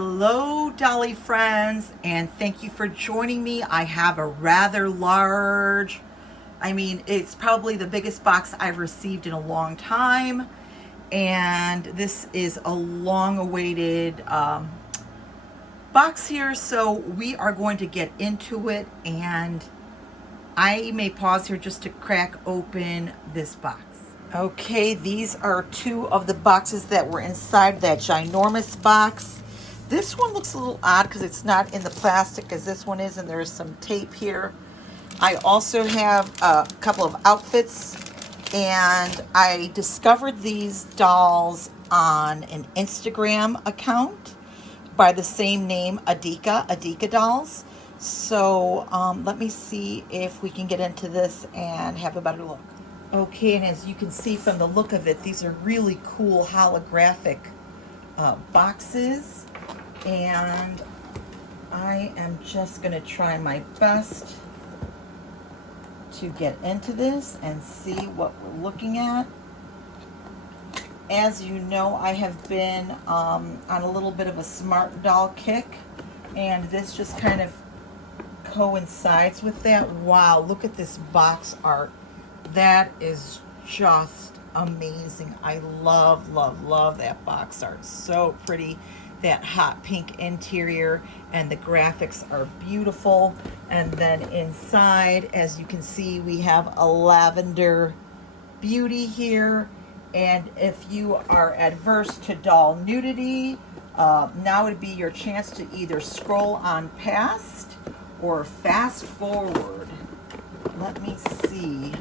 Hello, Dolly friends, and thank you for joining me. I have a rather large, it's probably the biggest box I've received in a long time, and this is a long-awaited box here, so we are going to get into it, and I may pause here just to crack open this box. Okay, these are two of the boxes that were inside that ginormous box. This one looks a little odd because it's not in the plastic as this one is, and there's some tape here. I also have a couple of outfits, and I discovered these dolls on an Instagram account by the same name, Adyka dolls. So let me see if we can get into this and have a better look. Okay, and as you can see from the look of it, these are really cool holographic boxes, and I am just going to try my best to get into this and see what we're looking at. As you know, I have been on a little bit of a smart doll kick, and this just kind of coincides with that. Wow, look at this box art. That is just amazing. I love, love, love that box art. So pretty. That hot pink interior, and the graphics are beautiful. And then inside, as you can see, we have a lavender beauty here. And if you are adverse to doll nudity, now would be your chance to either scroll on past or fast forward. Let me see.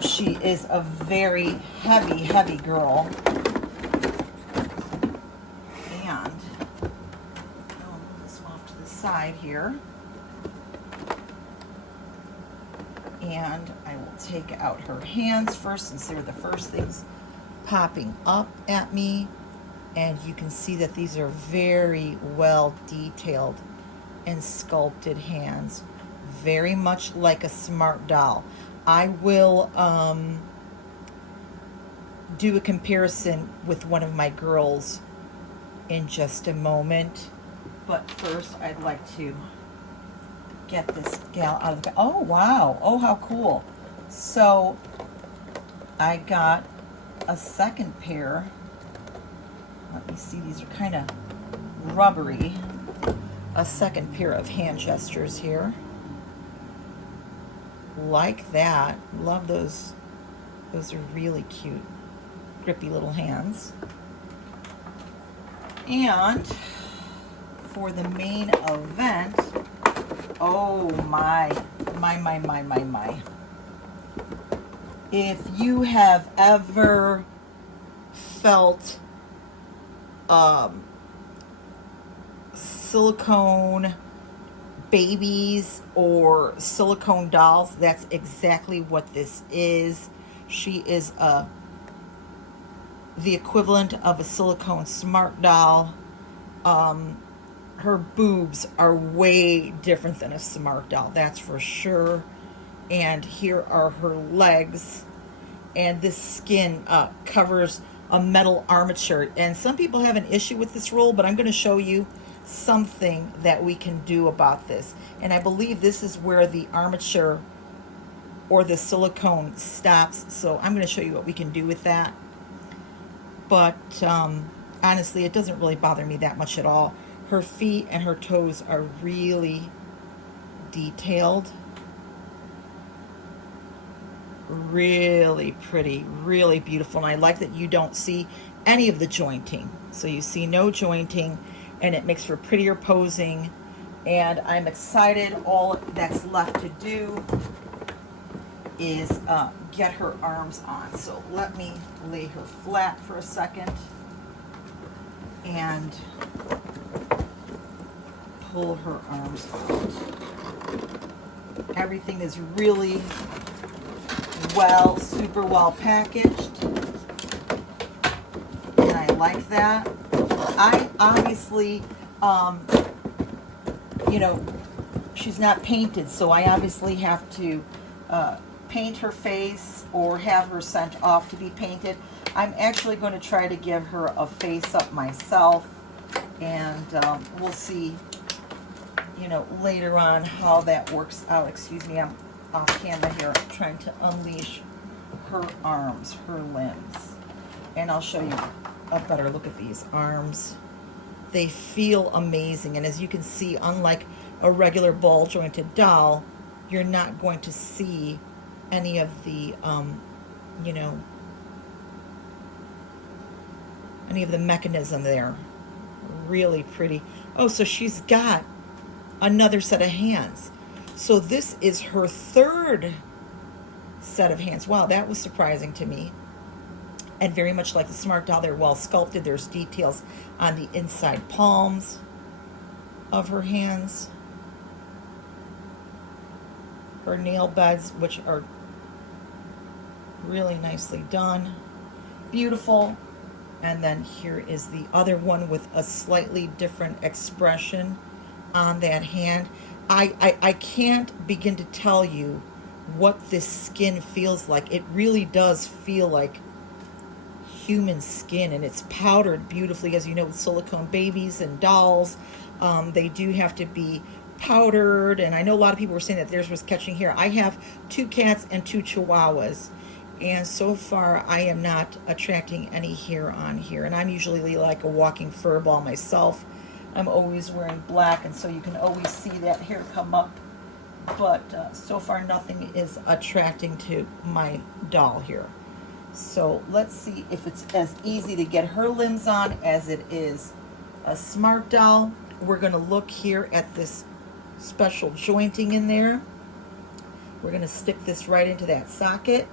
She is a very heavy, heavy girl. And I'll move this one off to the side here. And I will take out her hands first, since they're the first things popping up at me. And you can see that these are very well detailed and sculpted hands, very much like a smart doll. I will do a comparison with one of my girls in just a moment, but first I'd like to get this gal out of the... Oh, wow. Oh, how cool. So I got a second pair. Let me see. These are kind of rubbery. A second pair of hand gestures here. Like that. Love those. Those are really cute, grippy little hands. And for the main event, oh my. If you have ever felt silicone babies or silicone dolls, that's exactly what this is. She is the equivalent of a silicone smart doll. Her boobs are way different than a smart doll, that's for sure. And here are her legs, and this skin covers a metal armature. And some people have an issue with this roll, but I'm going to show you something that we can do about this. And I believe this is where the armature or the silicone stops, so I'm going to show you what we can do with that. But honestly, it doesn't really bother me that much at all. Her feet and her toes are really detailed, really pretty, really beautiful. And I like that you don't see any of the jointing, so you see no jointing, and it makes for prettier posing. And I'm excited. All that's left to do is get her arms on. So let me lay her flat for a second and pull her arms out. Everything is really super well packaged, and I like that. I obviously, she's not painted, so I obviously have to paint her face or have her sent off to be painted. I'm actually going to try to give her a face up myself, and we'll see, you know, later on how that works out. Excuse me, I'm off camera here. I'm trying to unleash her arms, her limbs. And I'll show you a better look at these arms. They feel amazing. And as you can see, unlike a regular ball jointed doll, you're not going to see any of the, you know, any of the mechanism there. Really pretty. Oh, so she's got another set of hands. So this is her third set of hands. Wow, that was surprising to me. And very much like the Smart Doll, they're well sculpted. There's details on the inside palms of her hands. Her nail beds, which are really nicely done. Beautiful. And then here is the other one with a slightly different expression on that hand. I can't begin to tell you what this skin feels like. It really does feel like human skin, and it's powdered beautifully. As you know, with silicone babies and dolls, they do have to be powdered, and I know a lot of people were saying that theirs was catching hair. I have 2 cats and 2 chihuahuas, and so far I am not attracting any hair on here, and I'm usually like a walking fur ball myself. I'm always wearing black, and so you can always see that hair come up, but so far nothing is attracting to my doll here. So let's see if it's as easy to get her limbs on as it is a Smart Doll. We're going to look here at this special jointing in there. We're going to stick this right into that socket.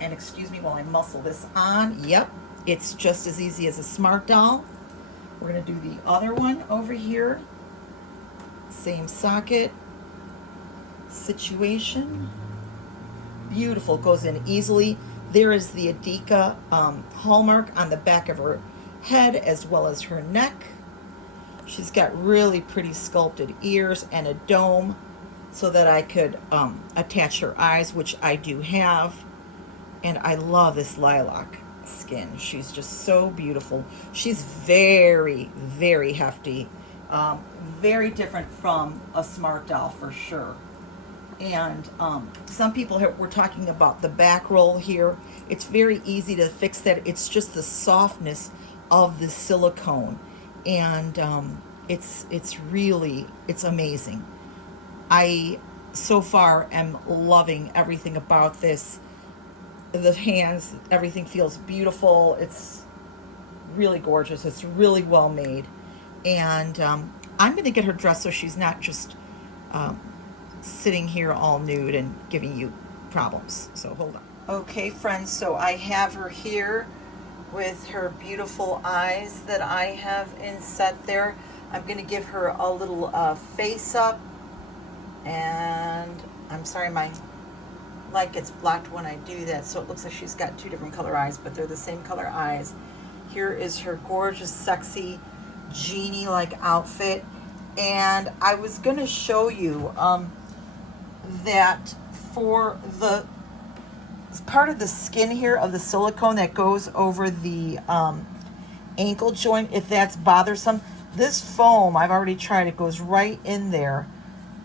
And excuse me while I muscle this on. Yep, it's just as easy as a Smart Doll. We're going to do the other one over here. Same socket. Situation. Beautiful, goes in easily. There is the Adyka hallmark on the back of her head as well as her neck. She's got really pretty sculpted ears and a dome so that I could attach her eyes, which I do have. And I love this lilac skin. She's just so beautiful. She's very, very hefty. Very different from a Smart Doll for sure. And some people were talking about the back roll here. It's very easy to fix that. It's just the softness of the silicone, and it's amazing. I so far am loving everything about this. The hands, everything feels beautiful. It's really gorgeous. It's really well made, and I'm going to get her dressed so she's not just sitting here all nude and giving you problems. So hold on. Okay, friends, so I have her here with her beautiful eyes that I have inset there. I'm going to give her a little face up, and I'm sorry my light gets blocked when I do that, so it looks like she's got 2 different color eyes, but they're the same color eyes. Here is her gorgeous, sexy, genie-like outfit, and I was going to show you that for the part of the skin here of the silicone that goes over the ankle joint, if that's bothersome, this foam, I've already tried, it goes right in there.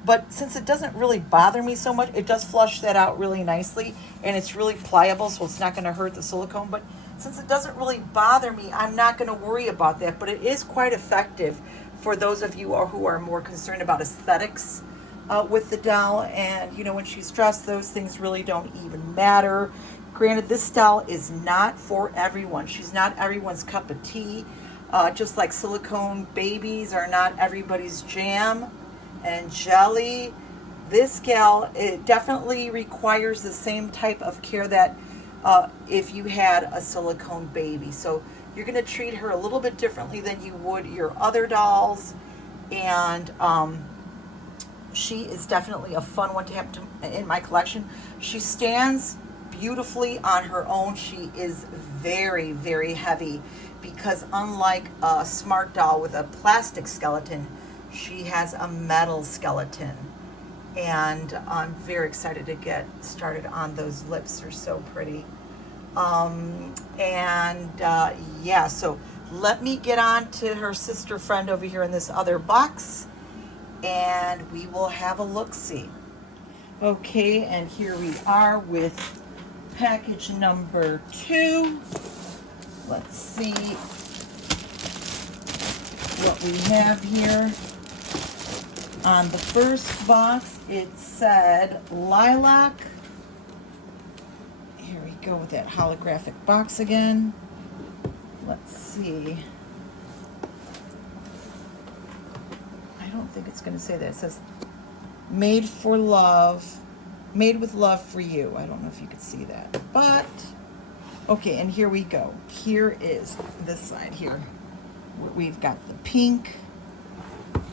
But since it doesn't really bother me so much, it does flush that out really nicely, and it's really pliable, so it's not going to hurt the silicone. But since it doesn't really bother me, I'm not going to worry about that. But it is quite effective for those of you who are more concerned about aesthetics with the doll. And, you know, when she's dressed, those things really don't even matter. Granted, this doll is not for everyone. She's not everyone's cup of tea. Just like silicone babies are not everybody's jam and jelly. This gal, it definitely requires the same type of care that if you had a silicone baby. So you're going to treat her a little bit differently than you would your other dolls. And she is definitely a fun one to have in my collection. She stands beautifully on her own. She is very, very heavy because unlike a Smart Doll with a plastic skeleton, she has a metal skeleton. and I'm very excited to get started on those lips. They're so pretty. Yeah, so let me get on to her sister friend over here in this other box, and we will have a look-see. Okay, and here we are with package number 2. Let's see what we have here. On the first box, it said lilac. Here we go with that holographic box again. Let's see. I don't think it's going to say that. It says made for love, made with love for you. I don't know if you could see that, but okay, and here we go. Here is this side here. We've got the pink,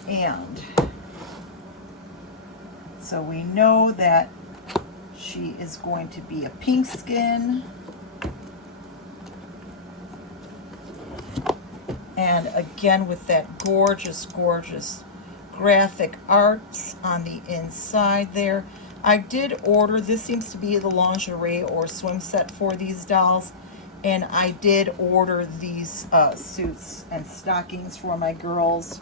and so we know that she is going to be a pink skin. And again, with that gorgeous, gorgeous graphic arts on the inside there. I did order, this seems to be the lingerie or swim set for these dolls. And I did order these suits and stockings for my girls.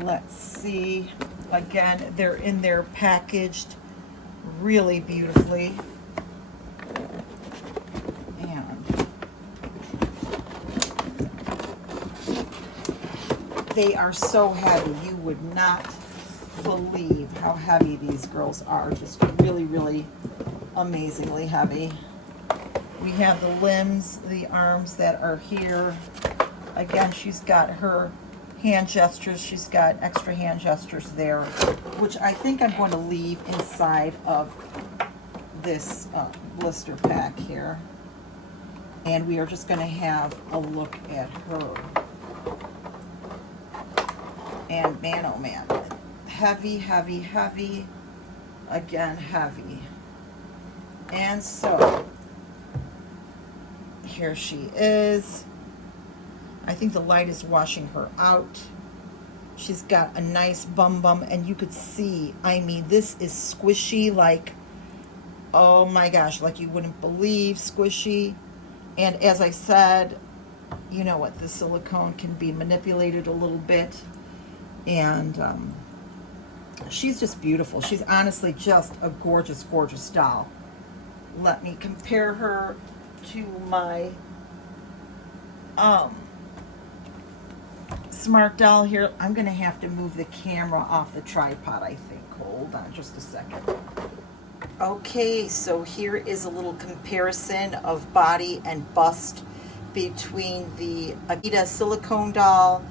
Let's see. Again, they're in there packaged really beautifully. And they are so heavy. You would not believe how heavy these girls are. Just really, really amazingly heavy. We have the limbs, the arms that are here. Again, she's got her hand gestures. She's got extra hand gestures there, which I think I'm going to leave inside of this blister pack here. And we are just going to have a look at her. And man, oh man, heavy, heavy, heavy. Again, heavy. And so here she is. I think the light is washing her out. She's got a nice bum, and you could see, I mean, this is squishy, like, oh my gosh, like you wouldn't believe squishy. And as I said, you know what, the silicone can be manipulated a little bit. And she's just beautiful. She's honestly just a gorgeous, gorgeous doll. Let me compare her to my smart doll here. I'm going to have to move the camera off the tripod, I think. Hold on just a second. Okay, so here is a little comparison of body and bust between the Adyka silicone doll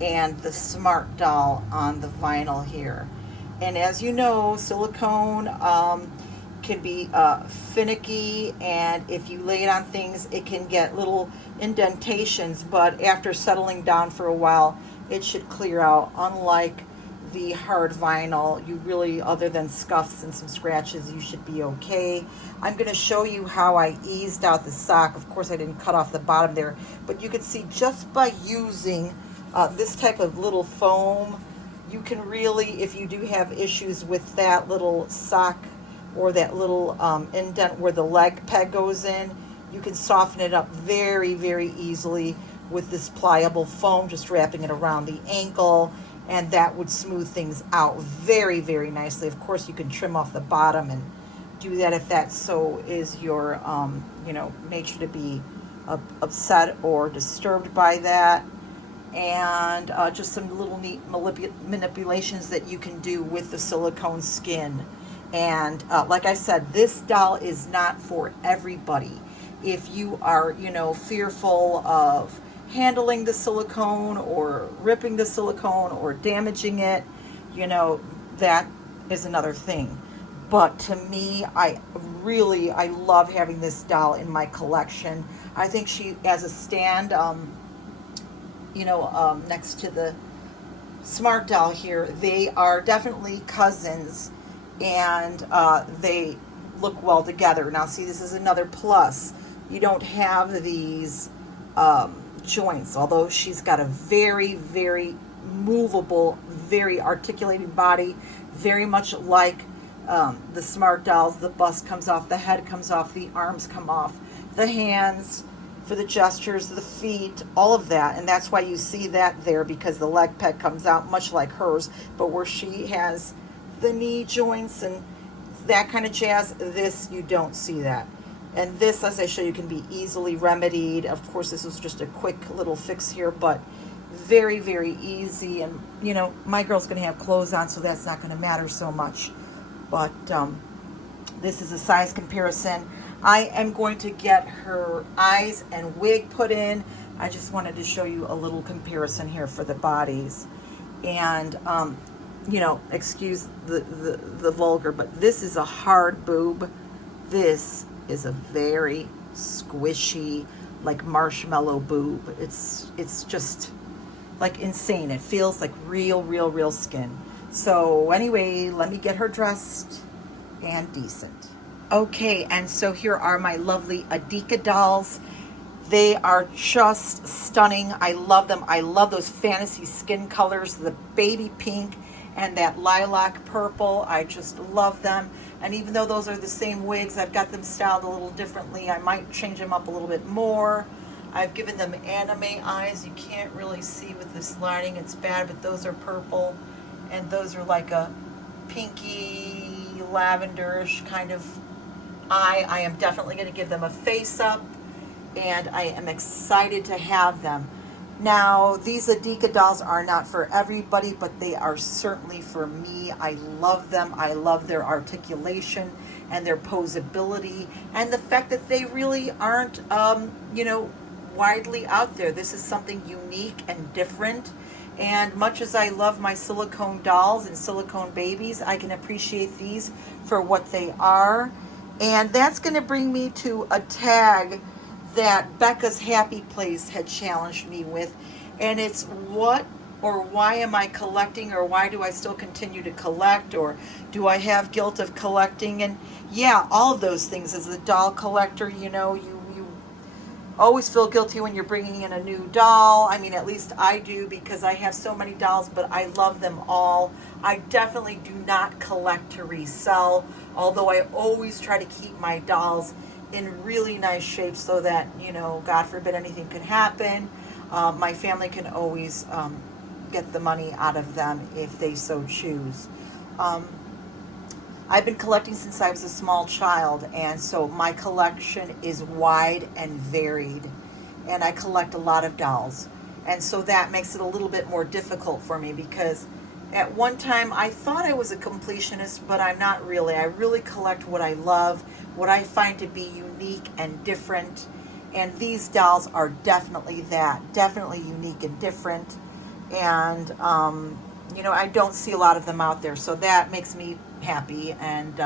and the smart doll on the vinyl here. And as you know, silicone can be finicky, and if you lay it on things, it can get little indentations, but after settling down for a while, it should clear out. Unlike the hard vinyl, you really, other than scuffs and some scratches, you should be okay. I'm going to show you how I eased out the sock. Of course, I didn't cut off the bottom there, but you can see just by using this type of little foam, you can really, if you do have issues with that little sock or that little indent where the leg peg goes in, you can soften it up very, very easily with this pliable foam, just wrapping it around the ankle, and that would smooth things out very, very nicely. Of course, you can trim off the bottom and do that if that so is your, you know, nature to be upset or disturbed by that. And just some little neat manipulations that you can do with the silicone skin. And like I said, this doll is not for everybody. If you are, you know, fearful of handling the silicone or ripping the silicone or damaging it, you know, that is another thing. But to me, I love having this doll in my collection. I think she, as a stand, you know, next to the smart doll here, they are definitely cousins, and they look well together. Now, see, this is another plus. You don't have these joints, although she's got a very, very movable, very articulating body, very much like the Smart Dolls. The bust comes off, the head comes off, the arms come off, the hands for the gestures, the feet, all of that. And that's why you see that there, because the leg peg comes out much like hers, but where she has the knee joints and that kind of jazz, this, you don't see that. And this, as I show you, can be easily remedied. Of course, this was just a quick little fix here, but very, very easy. And, you know, my girl's going to have clothes on, so that's not going to matter so much. But this is a size comparison. I am going to get her eyes and wig put in. I just wanted to show you a little comparison here for the bodies. And, you know, excuse the vulgar, but this is a hard boob. This is a very squishy, like marshmallow boob. It's just like insane. It feels like real skin. So anyway, let me get her dressed and decent. Okay, and so here are my lovely Adyka dolls. They are just stunning. I love them. I love those fantasy skin colors, the baby pink and that lilac purple. I just love them. And even though those are the same wigs, I've got them styled a little differently. I might change them up a little bit more. I've given them anime eyes. You can't really see with this lighting, it's bad, but those are purple. And those are like a pinky, lavenderish kind of eye. I am definitely going to give them a face up, and I am excited to have them. Now, these Adyka dolls are not for everybody, but they are certainly for me. I love them. I love their articulation and their posability, and the fact that they really aren't, you know, widely out there. This is something unique and different. And much as I love my silicone dolls and silicone babies, I can appreciate these for what they are. And that's going to bring me to a tag that Becca's Happy Place had challenged me with. And it's what or why am I collecting, or why do I still continue to collect, or do I have guilt of collecting? And yeah, all of those things. As a doll collector, you know, you always feel guilty when you're bringing in a new doll. I mean, at least I do, because I have so many dolls, but I love them all. I definitely do not collect to resell, although I always try to keep my dolls in really nice shape so that, you know, God forbid anything could happen. My family can always get the money out of them if they so choose. I've been collecting since I was a small child, and so my collection is wide and varied, and I collect a lot of dolls. And so that makes it a little bit more difficult for me, because at one time I thought I was a completionist, but I'm not really. I really collect what I love, what I find to be unique and different, and these dolls are definitely that, definitely unique and different. And you know, I don't see a lot of them out there, so that makes me happy, and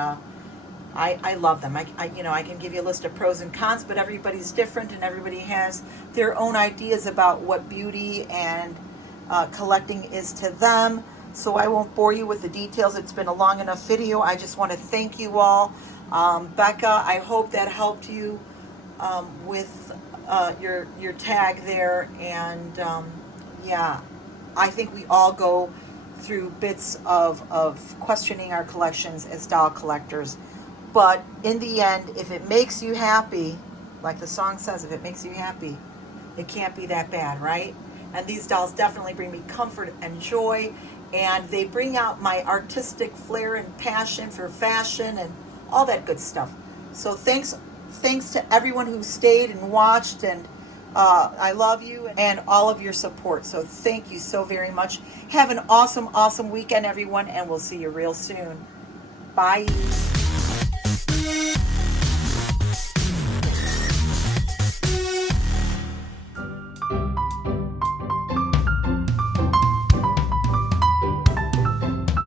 I love them. You know, I can give you a list of pros and cons, but everybody's different, and everybody has their own ideas about what beauty and collecting is to them. So I won't bore you with the details. It's been a long enough video. I just want to thank you all. Becca, I hope that helped you with your tag there, and yeah, I think we all go through bits of questioning our collections as doll collectors. But in the end, if it makes you happy, like the song says, if it makes you happy, it can't be that bad, right? And these dolls definitely bring me comfort and joy, and they bring out my artistic flair and passion for fashion and all that good stuff. So thanks to everyone who stayed and watched, and I love you and all of your support. So thank you so very much. Have an awesome weekend, everyone, and we'll see you real soon. Bye.